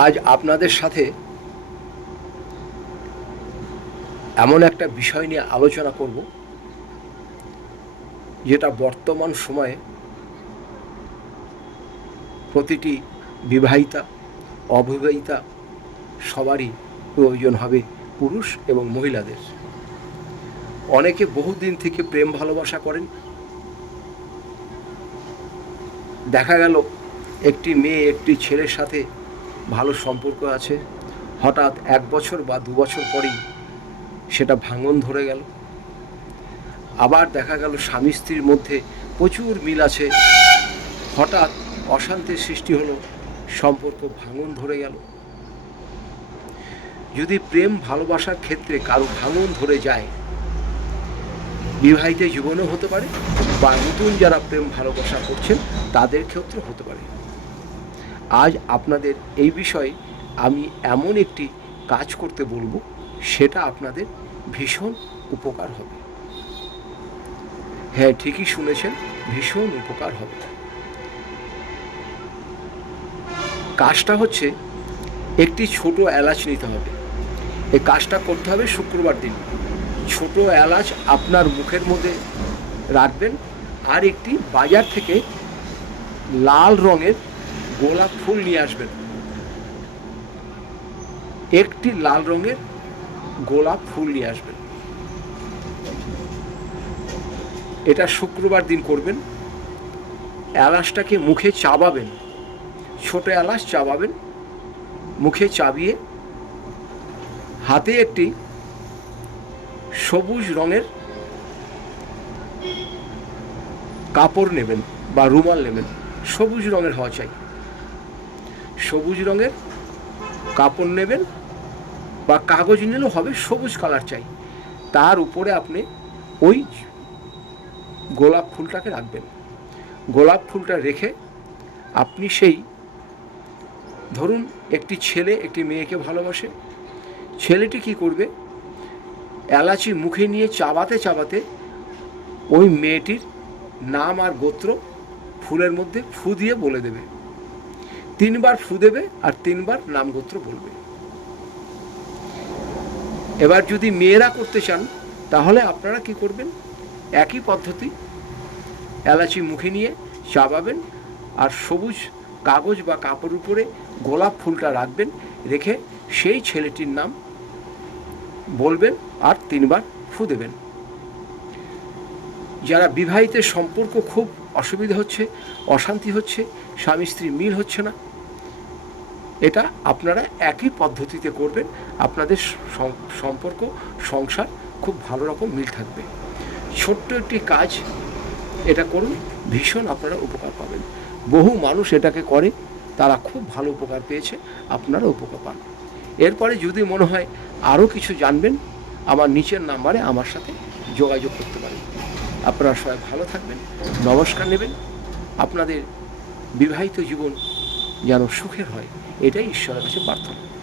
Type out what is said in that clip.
আজ আপনাদের সাথে এমন একটা বিষয় নিয়ে আলোচনা করব, যেটা বর্তমান সময়ে প্রতিটি বিবাহিতা, অবিবাহিতা সবারই প্রয়োজন হবে পুরুষ এবং মহিলাদের। অনেকে বহুদিন থেকে প্রেম ভালোবাসা করেন। দেখা গেল একটি মেয়ে, একটি ছেলের সাথে ভালো সম্পর্ক আছে। হঠাৎ এক বছর বা দু বছর পরেই সেটা ভাঙন ধরে গেল। আবার দেখা গেল স্বামী স্ত্রীর মধ্যে প্রচুর মিল আছে। হঠাৎ অশান্তির সৃষ্টি হলো, সম্পর্ক ভাঙন ধরে গেল। যদি প্রেম ভালোবাসার ক্ষেত্রে কারও ভাঙন ধরে যায়, বিবাহিত জীবনেও হতে পারে, বা নতুন যারা প্রেম ভালোবাসা করছেন, তাদের ক্ষেত্রে হতে পারে। আজ আপনাদের এই বিষয়ে আমি এমন একটি কাজ করতে বলব, সেটা আপনাদের ভীষণ উপকার হবে। হ্যাঁ ঠিকই শুনেছেন, ভীষণ উপকার হবে। কাজটা হচ্ছে, একটি ছোট এলাচ নিতে হবে। এই কাজটা করতে হবে শুক্রবার দিন। ছোট এলাচ আপনার মুখের মধ্যে রাখবেন, আর একটি বাজার থেকে লাল রঙের গোলাপ ফুল নিয়ে আসবেন। একটি লাল রঙের গোলাপ ফুল নিয়ে আসবেন। এটা শুক্রবার দিন করবেন। এলাচটাকে মুখে চাবাবেন। ছোট এলাচ চাবাবেন। মুখে চাবিয়ে হাতে একটি সবুজ রঙের কাপড় নেবেন বা রুমাল নেবেন। সবুজ রঙের হওয়া চাই। সবুজ রঙের কাপড় নেবেন বা কাগজ নিলেও হবে সবুজ কালার চাই। তার উপরে আপনি ওই গোলাপ ফুলটাকে রাখবেন। গোলাপ ফুলটা রেখে আপনি সেই ধরুন একটি ছেলে একটি মেয়েকে ভালোবাসে, ছেলেটি কি করবে? এলাচি মুখে নিয়ে চাবাতে চাবাতে ওই মেয়েটির নাম আর গোত্র ফুলের মধ্যে ফু দিয়ে বলে দেবে। তিনবার ফু দেবে আর তিনবার নাম গোত্র বলবে। এবার যদি মেয়েরা করতে চান, তাহলে আপনারা কি করবেন? একই পদ্ধতি, এলাচি মুখে নিয়ে চাবাবেন আর সবুজ কাগজ বা কাপড় উপরে গোলাপ ফুলটা রাখবেন, রেখে সেই ছেলেটির নাম বলবেন আর তিনবার ফু দেবেন। যারা বিবাহিতের সম্পর্ক খুব অসুবিধা হচ্ছে, অশান্তি হচ্ছে স্বামী স্ত্রী মিল হচ্ছে না এটা আপনারা একই পদ্ধতিতে করবেন। আপনাদের সম্পর্ক, সংসার খুব ভালো রকম মিল থাকবে। ছোট্ট একটি কাজ, এটা করুন, ভীষণ আপনারা উপকার পাবেন। বহু মানুষ এটাকে করে, তারা খুব ভালো উপকার পেয়েছে, আপনারা উপকার পান। এরপরে যদি মনে হয় আরও কিছু জানবেন, আমার নিচের নাম্বারে আমার সাথে যোগাযোগ করতে পারেন। আপনারা সবাই ভালো থাকবেন, নমস্কার নেবেন। আপনাদের বিবাহিত জীবন যেন সুখের হয়। এটাই ঈশ্বরের কাছে প্রার্থনা।